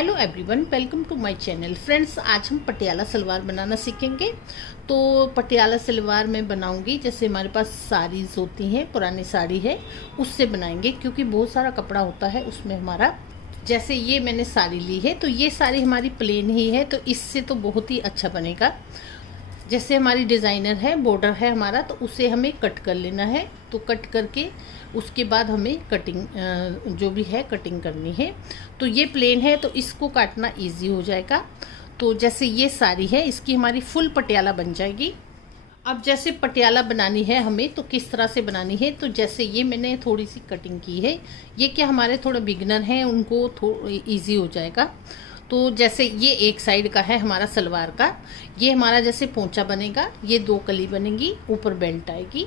Hello everyone, welcome to my channel. Friends, आज हम पटियाला सलवार बनाना सीखेंगे। तो पटियाला सलवार मैं बनाऊंगी जैसे हमारे पास साड़ीज़ होती हैं, पुरानी साड़ी है उससे बनाएंगे, क्योंकि बहुत सारा कपड़ा होता है उसमें हमारा। जैसे ये मैंने साड़ी ली है तो ये साड़ी हमारी प्लेन ही है, तो इससे तो बहुत ही अच्छा बनेगा। जैसे हमारी डिज़ाइनर है, बॉर्डर है हमारा, तो उसे हमें कट कर लेना है। तो कट करके उसके बाद हमें कटिंग जो भी है कटिंग करनी है। तो ये प्लेन है तो इसको काटना इजी हो जाएगा। तो जैसे ये साड़ी है, इसकी हमारी फुल पटियाला बन जाएगी। अब जैसे पटियाला बनानी है हमें तो किस तरह से बनानी है, तो जैसे ये मैंने थोड़ी सी कटिंग की है। ये क्या हमारे थोड़ा बिगिनर हैं उनको ईजी हो जाएगा। तो जैसे ये एक साइड का है हमारा सलवार का, ये हमारा जैसे पोंचा बनेगा, ये 2 कली बनेंगी, ऊपर बेल्ट आएगी।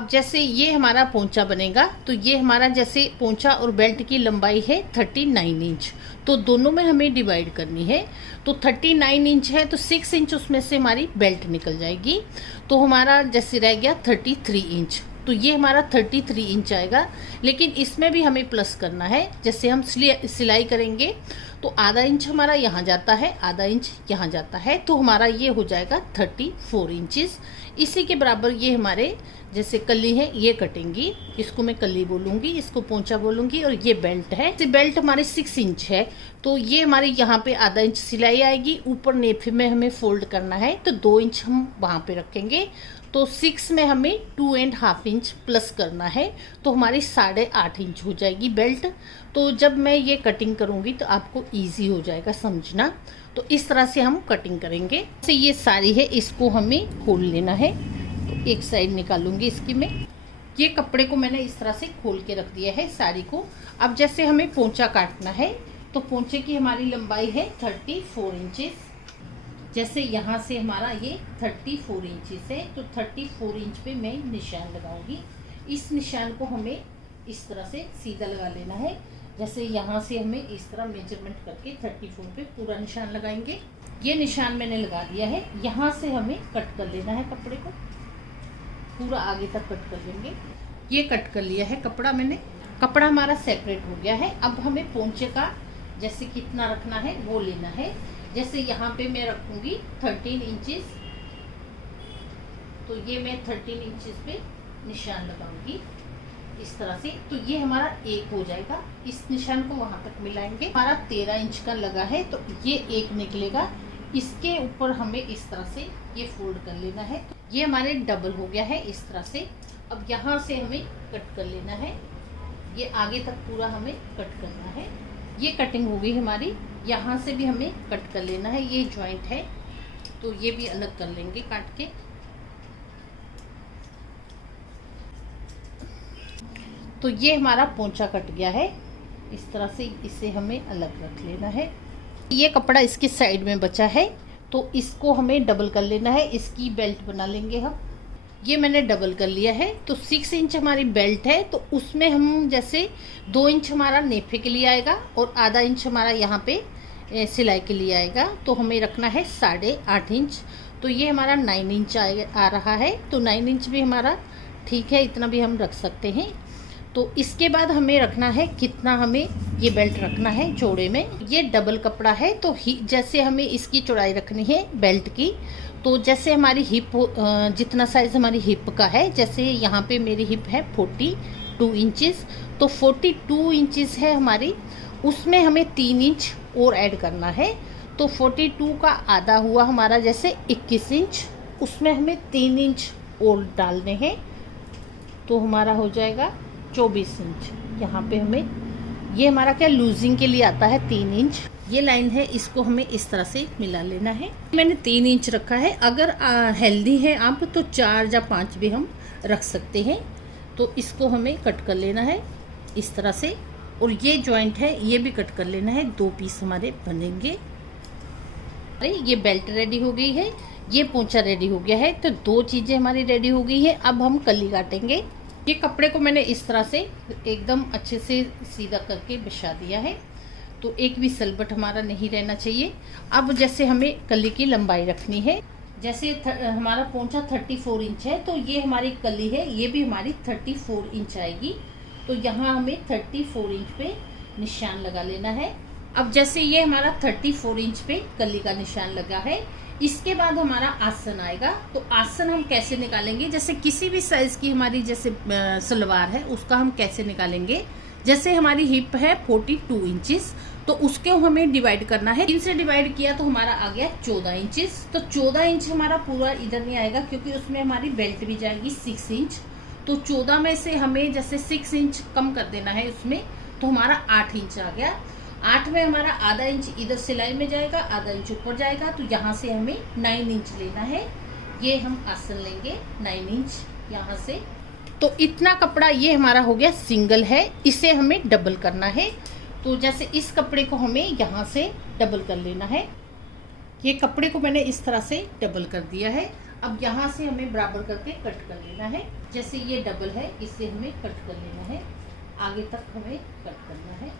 अब जैसे ये हमारा पोंचा बनेगा तो ये हमारा जैसे पोंचा और बेल्ट की लंबाई है 39 इंच, तो दोनों में हमें डिवाइड करनी है। तो 39 इंच है तो 6 इंच उसमें से हमारी बेल्ट निकल जाएगी, तो हमारा जैसे रह गया 33 इंच। तो ये हमारा 33 इंच आएगा, लेकिन इसमें भी हमें प्लस करना है। जैसे हम सिलाई करेंगे तो आधा इंच हमारा यहाँ जाता है, आधा इंच यहाँ जाता है, तो हमारा ये हो जाएगा 34 इंचेस। इसी के बराबर ये हमारे जैसे कली है ये कटेंगी, इसको मैं कली बोलूँगी, इसको पोंचा बोलूँगी। और ये बेल्ट है, ये बेल्ट हमारे 6 इंच है, तो ये हमारे यहाँ पे आधा इंच सिलाई आएगी। ऊपर नेफे में हमें फोल्ड करना है तो 2 इंच हम वहाँ पे रखेंगे। तो 6 में हमें 2.5 इंच प्लस करना है, तो हमारी 8.5 इंच हो जाएगी बेल्ट। तो जब मैं ये कटिंग करूँगी तो आपको ईजी हो जाएगा समझना। तो इस तरह से हम कटिंग करेंगे। जैसे ये साड़ी है, इसको हमें खोल लेना है। तो एक साइड निकालूंगी इसकी मैं। ये कपड़े को मैंने इस तरह से खोल के रख दिया है साड़ी को। अब जैसे हमें पोंचा काटना है तो पोंचे की हमारी लंबाई है 34 इंचेस। जैसे यहाँ से हमारा ये 34 इंचेस है, तो 34 इंच पे मैं निशान लगाऊंगी। इस निशान को हमें इस तरह से सीधा लगा लेना है। जैसे यहाँ से हमें इस तरह मेजरमेंट करके 34 पे पूरा निशान लगाएंगे। ये निशान मैंने लगा दिया है। यहाँ से हमें कट कर लेना है, कपड़े को पूरा आगे तक कट कर लेंगे। ये कट कर लिया है कपड़ा मैंने, कपड़ा हमारा सेपरेट हो गया है। अब हमें पोंचे का जैसे कितना रखना है वो लेना है। जैसे यहाँ पे मैं रखूंगी 13 इंचेस, तो ये मैं 13 इंचेस पे निशान लगाऊंगी इस तरह से। तो ये हमारा एक हो जाएगा। इस निशान को वहां तक मिलाएंगे। हमारा 13 इंच का लगा है तो ये एक निकलेगा। इसके ऊपर हमें इस तरह से ये फोल्ड कर लेना है। तो ये हमारे डबल हो गया है इस तरह से। अब यहाँ से हमें कट कर लेना है, ये आगे तक पूरा हमें कट करना है। ये कटिंग हो गई हमारी। यहाँ से भी हमें कट कर लेना है, ये जॉइंट है तो ये भी अलग कर लेंगे काट के। तो ये हमारा पोंचा कट गया है इस तरह से, इसे हमें अलग रख लेना है। ये कपड़ा इसके साइड में बचा है तो इसको हमें डबल कर लेना है। इसकी बेल्ट बना लेंगे हम। ये मैंने डबल कर लिया है। तो 6 इंच हमारी बेल्ट है, तो उसमें हम जैसे 2 इंच हमारा नेफे के लिए आएगा और आधा इंच हमारा यहाँ पे सिलाई के लिए आएगा। तो हमें रखना है 8.5 इंच। तो ये हमारा 9 इंच आ रहा है। तो 9 इंच भी हमारा ठीक है, इतना भी हम रख सकते हैं। तो इसके बाद हमें रखना है कितना, हमें ये बेल्ट रखना है चौड़े में। ये डबल कपड़ा है तो जैसे हमें इसकी चौड़ाई रखनी है बेल्ट की। तो जैसे हमारी हिप जितना साइज हमारी हिप का है, जैसे यहाँ पे मेरी हिप है 42 इंचेस, तो 42 इंचेस है हमारी, उसमें हमें 3 इंच और ऐड करना है। तो 42 का आधा हुआ हमारा जैसे 21 इंच, उसमें हमें 3 इंच और डालने हैं, तो हमारा हो जाएगा 24 इंच। यहाँ पे हमें ये हमारा क्या लूजिंग के लिए आता है 3 इंच। ये लाइन है, इसको हमें इस तरह से मिला लेना है। मैंने 3 इंच रखा है। अगर हेल्दी है आप तो 4 या 5 भी हम रख सकते हैं। तो इसको हमें कट कर लेना है इस तरह से। और ये जॉइंट है ये भी कट कर लेना है, 2 पीस हमारे बनेंगे। अरे ये बेल्ट रेडी हो गई है, ये पोंचा रेडी हो गया है। तो 2 चीज़ें हमारी रेडी हो गई है। अब हम कली काटेंगे। ये कपड़े को मैंने इस तरह से एकदम अच्छे से सीधा करके बिछा दिया है, तो एक भी सलबट हमारा नहीं रहना चाहिए। अब जैसे हमें कली की लंबाई रखनी है, जैसे हमारा पोंचा 34 इंच है, तो ये हमारी कली है, ये भी हमारी 34 इंच आएगी। तो यहाँ हमें 34 इंच पे निशान लगा लेना है। अब जैसे ये हमारा 34 इंच पे कली का निशान लगा है, इसके बाद हमारा आसन आएगा। तो आसन हम कैसे निकालेंगे, जैसे किसी भी साइज की हमारी जैसे सलवार है उसका हम कैसे निकालेंगे। जैसे हमारी हिप है 42 इंचेस, तो उसके हमें डिवाइड करना है। 3 से डिवाइड किया तो हमारा आ गया 14 इंचेस। तो 14 इंच हमारा पूरा इधर नहीं आएगा क्योंकि उसमें हमारी बेल्ट भी जाएगी 6 इंच। तो 14 में से हमें जैसे 6 इंच कम कर देना है उसमें, तो हमारा 8 इंच आ गया। 8 में हमारा आधा इंच इधर सिलाई में जाएगा, आधा इंच ऊपर जाएगा, तो यहाँ से हमें 9 इंच लेना है। ये हम आसन लेंगे 9 इंच यहाँ से। तो इतना कपड़ा ये हमारा हो गया सिंगल है, इसे हमें डबल करना है। तो जैसे इस कपड़े को हमें यहाँ से डबल कर लेना है। ये कपड़े को मैंने इस तरह से डबल कर दिया है। अब यहाँ से हमें बराबर करके कट कर लेना है। जैसे ये डबल है, इससे हमें कट कर लेना है, आगे तक हमें कट करना है।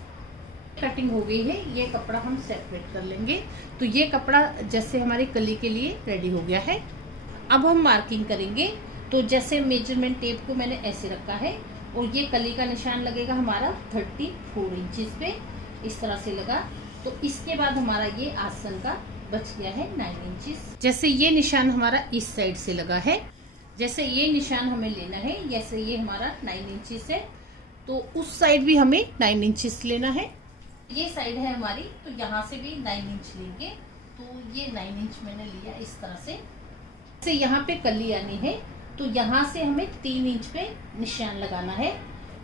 कटिंग हो गई है, ये कपड़ा हम सेपरेट कर लेंगे। तो ये कपड़ा जैसे हमारी कली के लिए रेडी हो गया है। अब हम मार्किंग करेंगे। तो जैसे मेजरमेंट टेप को मैंने ऐसे रखा है और ये कली का निशान लगेगा हमारा 34 इंचेस पे, इस तरह से लगा। तो इसके बाद हमारा ये आसन का बच गया है 9 इंचेस। जैसे ये निशान हमारा इस साइड से लगा है, जैसे ये निशान हमें लेना है, जैसे ये हमारा 9 इंचेस है तो उस साइड भी हमें 9 इंचेस लेना है। ये साइड है हमारी, तो यहाँ से भी 9 इंच लेंगे। तो ये 9 इंच मैंने लिया इस तरह से यहाँ पे कली आनी है। तो यहाँ से हमें 3 इंच पे निशान लगाना है,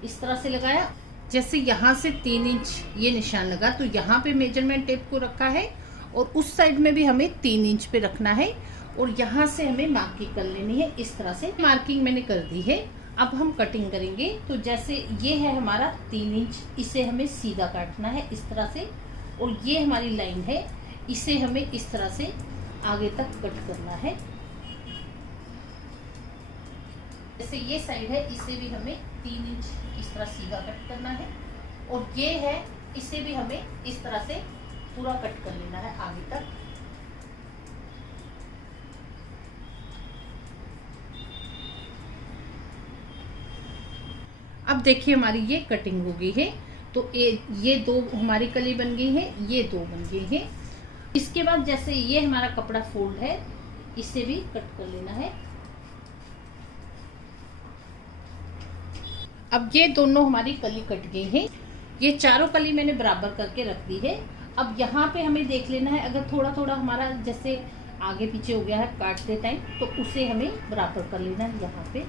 इस तरह से लगाया। जैसे यहाँ से 3 इंच ये निशान लगा, तो यहाँ पे मेजरमेंट टेप को रखा है और उस साइड में भी हमें 3 इंच पे रखना है और यहाँ से हमें मार्किंग कर लेनी है। इस तरह से मार्किंग मैंने कर दी है। अब हम कटिंग करेंगे। तो जैसे ये है हमारा 3 इंच, इसे हमें सीधा काटना है इस तरह से, और ये हमारी लाइन है, इसे हमें इस तरह से आगे तक कट करना है। जैसे ये साइड है, इसे भी हमें 3 इंच इस तरह सीधा कट करना है, और ये है, इसे भी हमें इस तरह से पूरा कट कर लेना है आगे तक। अब देखिए हमारी ये कटिंग हो गई है। तो ये 2 हमारी कली बन गई है, ये 2 बन गई है। इसके बाद जैसे ये हमारा कपड़ा फोल्ड है, इसे भी कट कर लेना है। अब ये दोनों हमारी कली कट गई है। ये चारों कली मैंने बराबर करके रख दी है। अब यहाँ पे हमें देख लेना है, अगर थोड़ा थोड़ा हमारा जैसे आगे पीछे हो गया है काटते टाइम, तो उसे हमें बराबर कर लेना है। यहाँ पे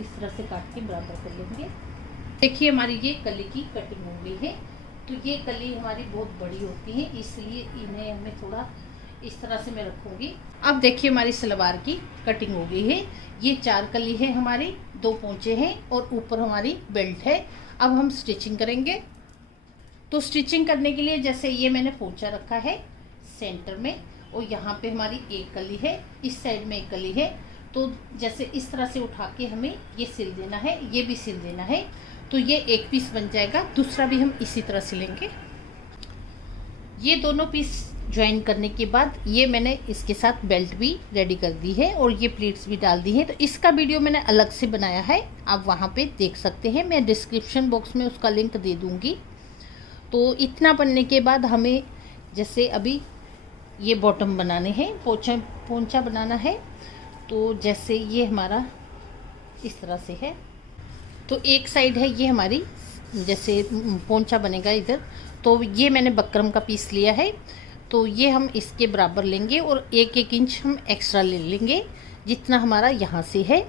इस तरह से काट के बराबर कर लेंगे। देखिए हमारी ये कली की कटिंग हो गई है। तो ये कली हमारी बहुत बड़ी होती है, इसलिए इन्हें हमें थोड़ा इस तरह से मैं रखूंगी। अब देखिए हमारी सलवार की कटिंग हो गई है। ये 4 कली है हमारी, 2 पोंचे हैं और ऊपर हमारी बेल्ट है। अब हम स्टिचिंग करेंगे। तो स्टिचिंग करने के लिए जैसे ये मैंने पोंचा रखा है सेंटर में, और यहाँ पे हमारी एक कली है, इस साइड में एक कली है। तो जैसे इस तरह से उठा के हमें ये सिल देना है, ये भी सिल देना है। तो ये एक पीस बन जाएगा, दूसरा भी हम इसी तरह सिलेंगे। ये दोनों पीस ज्वाइन करने के बाद ये मैंने इसके साथ बेल्ट भी रेडी कर दी है और ये प्लीट्स भी डाल दी है। तो इसका वीडियो मैंने अलग से बनाया है, आप वहाँ पे देख सकते हैं, मैं डिस्क्रिप्शन बॉक्स में उसका लिंक दे दूँगी। तो इतना बनने के बाद हमें जैसे अभी ये बॉटम बनाने हैं, पोंचा बनाना है। तो जैसे ये हमारा इस तरह से है, तो एक साइड है ये हमारी जैसे पोंचा बनेगा इधर। तो ये मैंने बकरम का पीस लिया है, तो ये हम इसके बराबर लेंगे और 1-1 इंच हम एक्स्ट्रा ले लेंगे जितना हमारा यहाँ से है।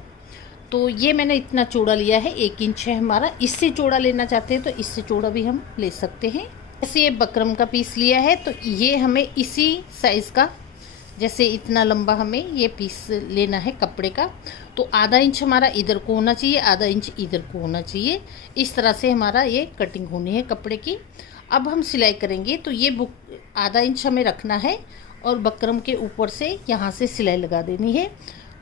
तो ये मैंने इतना चौड़ा लिया है, 1 इंच है हमारा। इससे चौड़ा लेना चाहते हैं तो इससे चौड़ा भी हम ले सकते हैं। जैसे ये बकरम का पीस लिया है, तो ये हमें इसी साइज़ का, जैसे इतना लंबा हमें ये पीस लेना है कपड़े का। तो आधा इंच हमारा इधर को होना चाहिए, आधा इंच इधर को होना चाहिए। इस तरह से हमारा ये कटिंग होनी है कपड़े की। अब हम सिलाई करेंगे। तो ये आधा इंच हमें रखना है और बकरम के ऊपर से यहाँ से सिलाई लगा देनी है।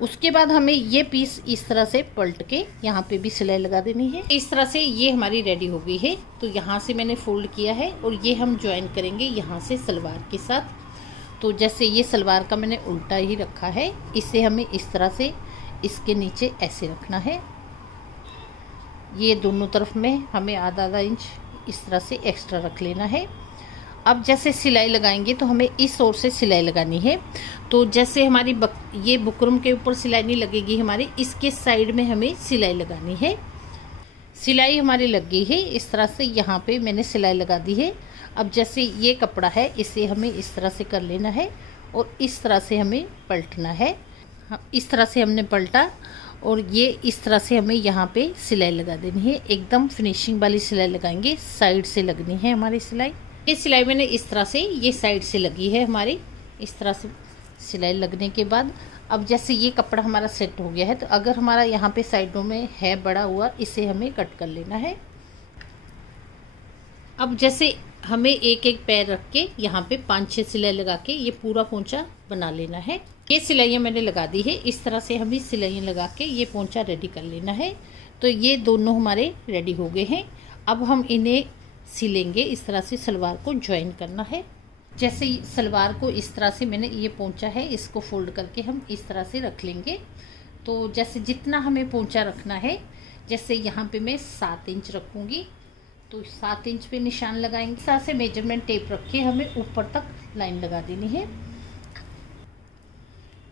उसके बाद हमें ये पीस इस तरह से पलट के यहाँ पे भी सिलाई लगा देनी है। इस तरह से ये हमारी रेडी हो गई है। तो यहाँ से मैंने फोल्ड किया है और ये हम ज्वाइन करेंगे यहाँ से सलवार के साथ। तो जैसे ये सलवार का मैंने उल्टा ही रखा है, इसे हमें इस तरह से इसके नीचे ऐसे रखना है। ये दोनों तरफ में हमें आधा आधा इंच इस तरह से एक्स्ट्रा रख लेना है। अब जैसे सिलाई लगाएंगे तो हमें इस ओर से सिलाई लगानी है। तो जैसे हमारी ये बुकरम के ऊपर सिलाई नहीं लगेगी, हमारे इसके साइड में हमें सिलाई लगानी है। सिलाई हमारी लग गई है इस तरह से, यहाँ पे मैंने सिलाई लगा दी है। अब जैसे ये कपड़ा है इसे हमें इस तरह से कर लेना है और इस तरह से हमें पलटना है। इस तरह से हमने पलटा और ये इस तरह से हमें यहाँ पे सिलाई लगा देनी है। एकदम फिनिशिंग वाली सिलाई लगाएंगे, साइड से लगनी है हमारी सिलाई। ये सिलाई मैंने इस तरह से ये साइड से लगी है हमारी। इस तरह से सिलाई लगने के बाद अब जैसे ये कपड़ा हमारा सेट हो गया है, तो अगर हमारा यहाँ पे साइडों में है बड़ा हुआ, इसे हमें कट कर लेना है। अब जैसे हमें एक एक पैर रख के यहाँ पे 5-6 सिलाई लगा के ये पूरा पोंचा बना लेना है। ये सिलाइयाँ मैंने लगा दी है, इस तरह से हमें सिलाइयाँ लगा के ये पोंचा रेडी कर लेना है। तो ये दोनों हमारे रेडी हो गए हैं। अब हम इन्हें सिलेंगे। इस तरह से सलवार को ज्वाइन करना है। जैसे सलवार को इस तरह से मैंने ये पोंचा है, इसको फोल्ड करके हम इस तरह से रख लेंगे। तो जैसे जितना हमें पोंचा रखना है, जैसे यहाँ पे मैं 7 इंच रखूँगी, तो 7 इंच पे निशान लगाएंगे। इस तरह से मेजरमेंट टेप रख के हमें ऊपर तक लाइन लगा देनी है।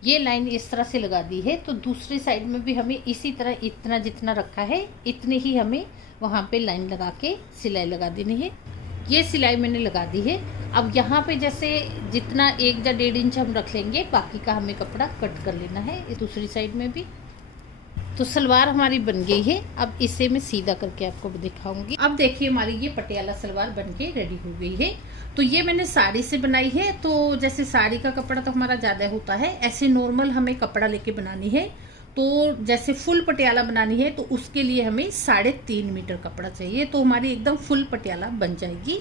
ये लाइन इस तरह से लगा दी है, तो दूसरी साइड में भी हमें इसी तरह इतना जितना रखा है इतनी ही हमें वहाँ पे लाइन लगा के सिलाई लगा देनी है। ये सिलाई मैंने लगा दी है। अब यहाँ पे जैसे जितना 1 या 1.5 इंच हम रख लेंगे, बाकी का हमें कपड़ा कट कर लेना है दूसरी साइड में भी। तो सलवार हमारी बन गई है। अब इसे मैं सीधा करके आपको दिखाऊंगी। अब देखिए हमारी ये पटियाला सलवार बन के रेडी हो गई है। तो ये मैंने साड़ी से बनाई है। तो जैसे साड़ी का कपड़ा तो हमारा ज़्यादा होता है, ऐसे नॉर्मल हमें कपड़ा लेके बनानी है। तो जैसे फुल पटियाला बनानी है तो उसके लिए हमें 3.5 मीटर कपड़ा चाहिए, तो हमारी एकदम फुल पटियाला बन जाएगी।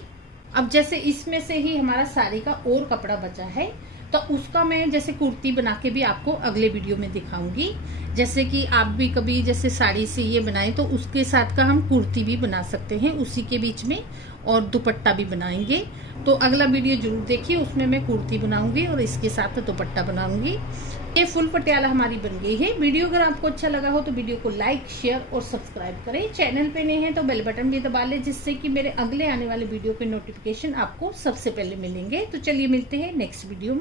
अब जैसे इसमें से ही हमारा साड़ी का और कपड़ा बचा है, तो उसका मैं जैसे कुर्ती बना के भी आपको अगले वीडियो में दिखाऊंगी। जैसे कि आप भी कभी जैसे साड़ी से ये बनाएं तो उसके साथ का हम कुर्ती भी बना सकते हैं उसी के बीच में, और दुपट्टा भी बनाएंगे। तो अगला वीडियो जरूर देखिए, उसमें मैं कुर्ती बनाऊंगी और इसके साथ दुपट्टा बनाऊंगी। ये फुल पटियाला हमारी बन गई है। वीडियो अगर आपको अच्छा लगा हो तो वीडियो को लाइक, शेयर और सब्सक्राइब करें। चैनल पे नए हैं तो बेल बटन भी दबा लें, जिससे कि मेरे अगले आने वाले वीडियो के नोटिफिकेशन आपको सबसे पहले मिलेंगे। तो चलिए मिलते हैं नेक्स्ट वीडियो में।